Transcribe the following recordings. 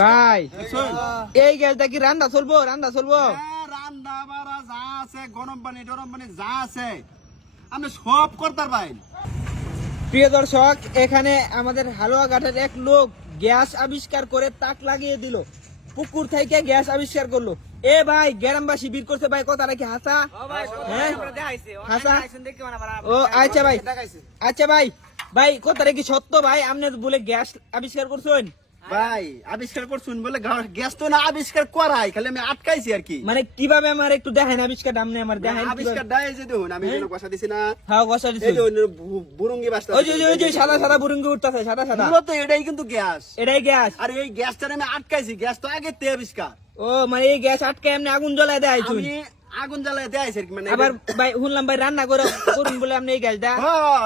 ভাই এই গ্যাসটা কি রান্না চলবো? রান্না বাড়া যা আছে, গরম পানি টরম পানি যা আছে আমি সব করতে পারি। প্রিয় দর্শক, এখানে আমাদের হালুয়াঘাটের এক লোক গ্যাস আবিষ্কার করে তাক লাগিয়ে দিল, পুকুর থেকে গ্যাস আবিষ্কার করলো। এ ভাই গ্রামবাসী বীর করছে ভাই, কথা নাকি হাসা? ও আচ্ছা ভাই, আচ্ছা ভাই, ভাই কথা কি সত্য ভাই? আপনি বলে গ্যাস আবিষ্কার করছেন? ভাই আবিষ্কার করছুন বলে গ্যাস তো না আবিষ্কার করাই, খালি আমি আটকাইছি আর কি। মানে কিভাবে আমার একটু দেখেন আবিষ্কার, আপনি আমার দেখেন আবিষ্কার দেয় যে দেখুন আমি যেন বসা দিছি না। হ্যাঁ বসা দিছি। এই যে বুরুঙ্গি বাসটা, ওই যে সাদা সাদা বুরুঙ্গি উঠতাছে, সাদা সাদা, মূলত এটাই কিন্তু গ্যাস। এটাই গ্যাস। আর এই গ্যাসটা আমি আটকাইছি, গ্যাস তো আগে তে আবিষ্কার। ও মানে এই গ্যাস আটকে এমনি আগুন জ্বলায় দেয়? আমি আগুন জ্বালায় দেয়াইছি আর কি। মানে আবার ভাই শুনলাম ভাই রান্না করুন বলে আপনি এই গ্যাসটা?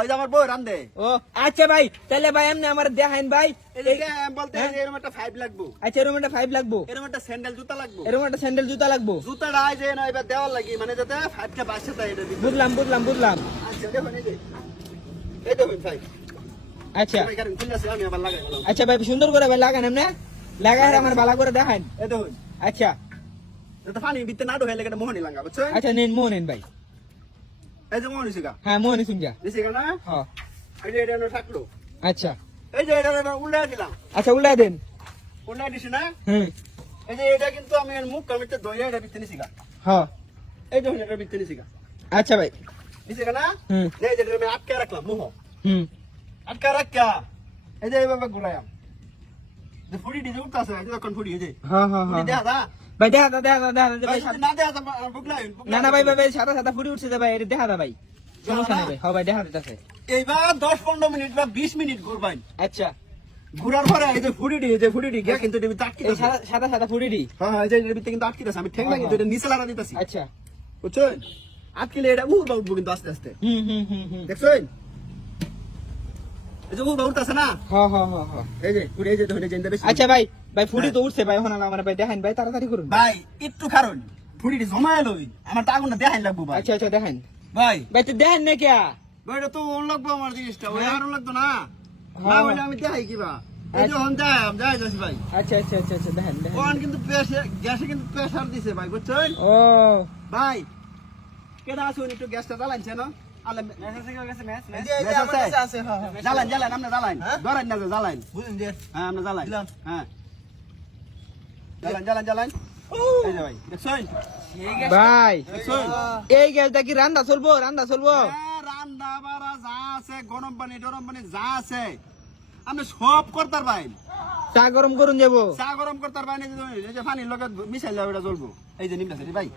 ওই যে আমার বউ রান্ধে। ও আচ্ছা ভাই, তাহলে ভাই আপনি আমার দেখেন ভাই। বলতে এরকম একটা 5 লাগবো। আচ্ছা এরকম একটা 5 লাগবো, এরকম একটা স্যান্ডেল জুতা লাগবো, এরকম একটা স্যান্ডেল জুতা লাগবো। জুতাটা যে না এবার দেওয়ার লাগি, মানে যাতে 5টা বাসে তাই এটা দিতে। বুঝলাম। আচ্ছা দেখুন এই যে এই দেখুন ভাই। আচ্ছা আমি কারণ খুলে আছে, আমি আবার লাগাই দিলাম। আচ্ছা ভাই সুন্দর করে ভাই লাগান, এমনি লাগাই আমার ভালো করে দেখান। এই দেখুন আচ্ছা যাতে পানি ভিতরে না ঢোকে, লাগে মোহনি লাগা, বুঝছেন? আচ্ছা নেন মোহন ভাই। এই যে মোহনি শিখা, হ্যাঁ মোহন শুনজা দিছি না? হ্যাঁ এই যে এটা থাকলো। আচ্ছা এই যে এটা উল্টাই দিলাম। আচ্ছা উল্টা দেন। উল্টাই দিছি না? হুম এই যে এটা কিন্তু আমি এর মুখ কামিতে দইয়া এটা ভিতরে নিছি গা। হ্যাঁ এই দেখুন এটা ভিতরে নিছি গা। আচ্ছা ভাই। দিছি না? হুম এই যে এটা আমি আটকে রাখলাম মুহ। হুম আটকে রাখা এই যে এইভাবে ঘুরাইলাম। যে ফুড়ি দিয়ে উঠতাছে, এই যে কোন ফুড়ি এই যে। হ্যাঁ ফুড়ি দেখা দা। ভাই দেখা ভাই। না দেখা দা বুকলাই। না ভাই সাদা সাদা ফুটি উঠছে ভাই, এটা দেখা দা ভাই, সমস্যা নেই ভাই। হ্যাঁ ভাই দেখা দিতেছে। এইবার 10-15 মিনিট বা 20 মিনিট ঘুরবাই। আচ্ছা ঘুরার পরে এই যে ফুড়ি গিয়া কিন্তু এটা ভিতরে আটকে এই আছে। সাদা সাদা ফুটিটি। হ্যাঁ এই যে এর ভিতরে কিন্তু আটকে আছে। আমি ঠেঙ্গা কিন্তু এটা নিচে লাগা দিতেছি। আচ্ছা বুঝছেন? আটকেলে এটা উঠবো কিন্তু আস্তে আস্তে। হুম দেখছেন? এই যে উঠতাছে না? হ্যাঁ এই যে ফুড়ি, এই যে ধরে যেতে বেশি। আচ্ছা ভাই ফুটি তো উঠছে ভাই, হনা আমার ভাই দেখেন ভাই, তাড়াতাড়ি করুন ভাই একটু কারণ ফুড়িটি জমায় লই, আমার তো আগুনটা দেখাই লাগবো ভাই। আচ্ছা দেখেন ভাই ভাই, তো দেখেন না কে ভাই এটা তো ওর লাগবো আমার জিনিসটা, ওই হ্যাঁ। আরো লাগতো না। হ্যাঁ। না বলে আমি দেখাই কিবা। এই যে হন যাই যাচ্ছি ভাই। আচ্ছা দেখেন ওখান কিন্তু গ্যাসে কিন্তু প্রেসার দিছে ভাই, বুঝছেন? ও ভাই কেডা আসুন একটু গ্যাসটা জ্বালাইছে না? জ্বালান আপনি জ্বালান, ধরেন না জ্বালান, বুঝলেন যে? হ্যাঁ আপনি জ্বালান, হ্যাঁ জ্বালান। এই যে ভাই দেখছেন? ভাই দেখছেন? এই গ্যাসটা কি রান্না চলবো? হ্যাঁ, রান্না বাড়া যা আছে, গরম পানি টরম পানি যা আছে আপনি সব করতে পারেন। চা গরম করুন যাবো, চা গরম করতে পারেন, এই যে পানির লগে মিশাইলে ওটা জ্বলবো। এই যে নিমটা ভাই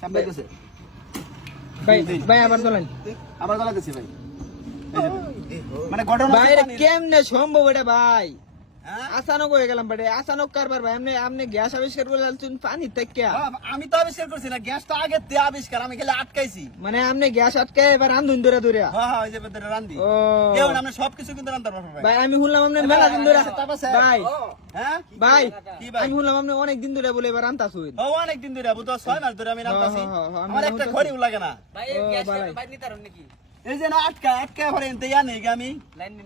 সামনে গেছে ভাই আবার চলেন আবার জ্বালাতেছি ভাই। এই যে মানে ঘটনা ভাই, এটা কেমনে সম্ভব এটা ভাই? হ্যাঁ? আচানক হয়ে গেলাম ভাই, আচানক কারবার ভাই। আপনি গ্যাস আবিষ্কার করে পানি থেকে, আমি তো আবিষ্কার করছি না, গ্যাস তো আগে তে আবিষ্কার, আমি খেলে আটকাইছি। মানে আপনি গ্যাস আটকে এবার রান্ধুন ধরে হ্যাঁ ওই যে ভিতরে রান্ধি। ও কেউ না, আমরা সবকিছু কিন্তু রান্ধতে পারবো ভাই। ভাই, আমি শুনলাম আপনি মেলা দিন ধরে ভাই হ্যাঁ ভাই কি ভাই? আমি শুনলাম আপনি অনেক দিন ধরে বলে এবার রান্তাছুন। ও অনেক দিন ধরে, বুঝতো 6 মাস ধরে আমি রান্ধতাছি। হ্যাঁ, আমার একটা খড়িও লাগে না। এই যে না আটকা ভরে এনতে ইয়া নেই আমি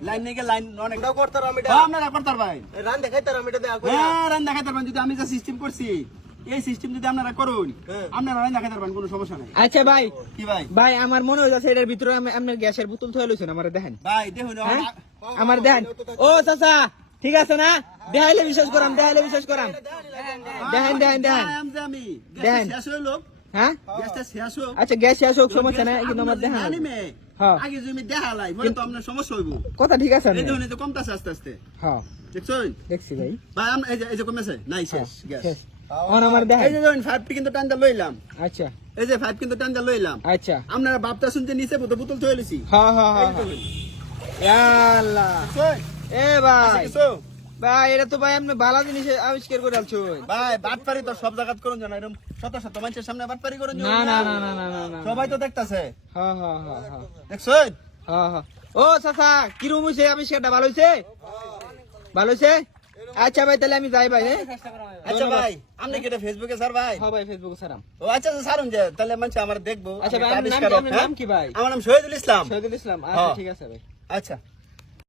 লাইন নেই লাইন অনেক করতার আমি এটা আপনারা করতার ভাই রান দেখাইতার আমি এটা দেখো। হ্যাঁ রান দেখাইতার যদি আমি যে সিস্টেম করছি, এই সিস্টেম যদি আপনারা করুন, আপনারা রান দেখাইতার কোনো সমস্যা নাই। আচ্ছা ভাই কি ভাই? ভাই আমার মনে হইতাছে এটার ভিতরে আপনার গ্যাসের বোতল থয়ে লইছেন, আমারে দেখেন ভাই দেখুন আমার দেখেন। ও চাচা ঠিক আছে না? দেখাইলে বিশ্বাস করাম দেখেন আমি দেখেন। শেষ হইলো। হ্যাঁ গ্যাসটা শেষ হোক, আচ্ছা গ্যাস শেষ হোক, সমস্যা নাই, কিন্তু আমার দেখা হ্যাঁ আগে যদি দেখালাই বলে তো আপনার সমস্যা হইব। কথা ঠিক আছে। এই দেখুন এই যে কমতাছে আস্তে আস্তে, হ্যাঁ দেখছেন? দেখছি ভাই। ভাই এই যে কমেছে নাই শেষ গ্যাস। শেষ অন আমার দেখেন। এই যে দেখুন 5টি কিন্তু টানটা লইলাম। আচ্ছা এই যে 5 কিন্তু টানটা লইলাম। আচ্ছা আপনারা বাপটা শুনতে নিচে বোতল থয়ে লইছি। হ্যাঁ এই দেখুন। ইয়াল্লাহ দেখছেন? এ ভাই আছে কিছু? ভাই এটা তো ভাই আপনি ভালো জিনিস আবিষ্কার করে আলছো। ভাই বাটপারি তো সব জায়গাত করুন জানা, এরকম শত শত মানুষের সামনে বাটপারি করুন না জানা। না সবাই তো দেখতাছে। হ্যাঁ দেখছেন? ও চাচা কিরম হইছে আবিষ্কারটা? ভালো হইছে? আচ্ছা ভাই তাহলে আমি যাই ভাই। আচ্ছা ভাই আপনি কি এটা ফেসবুকে স্যার ভাই? হ্যাঁ ভাই ফেসবুকে ছাড়াম। ও আচ্ছা ছাড়ুন যে, তাহলে মানুষ আমার দেখবো। আচ্ছা ভাই আমি আপনার আবিষ্কারক, নাম হ্যাঁ? কি ভাই? আমার নাম শহীদুল ইসলাম। শহীদুল ইসলাম। আচ্ছা ঠিক আছে ভাই। আচ্ছা।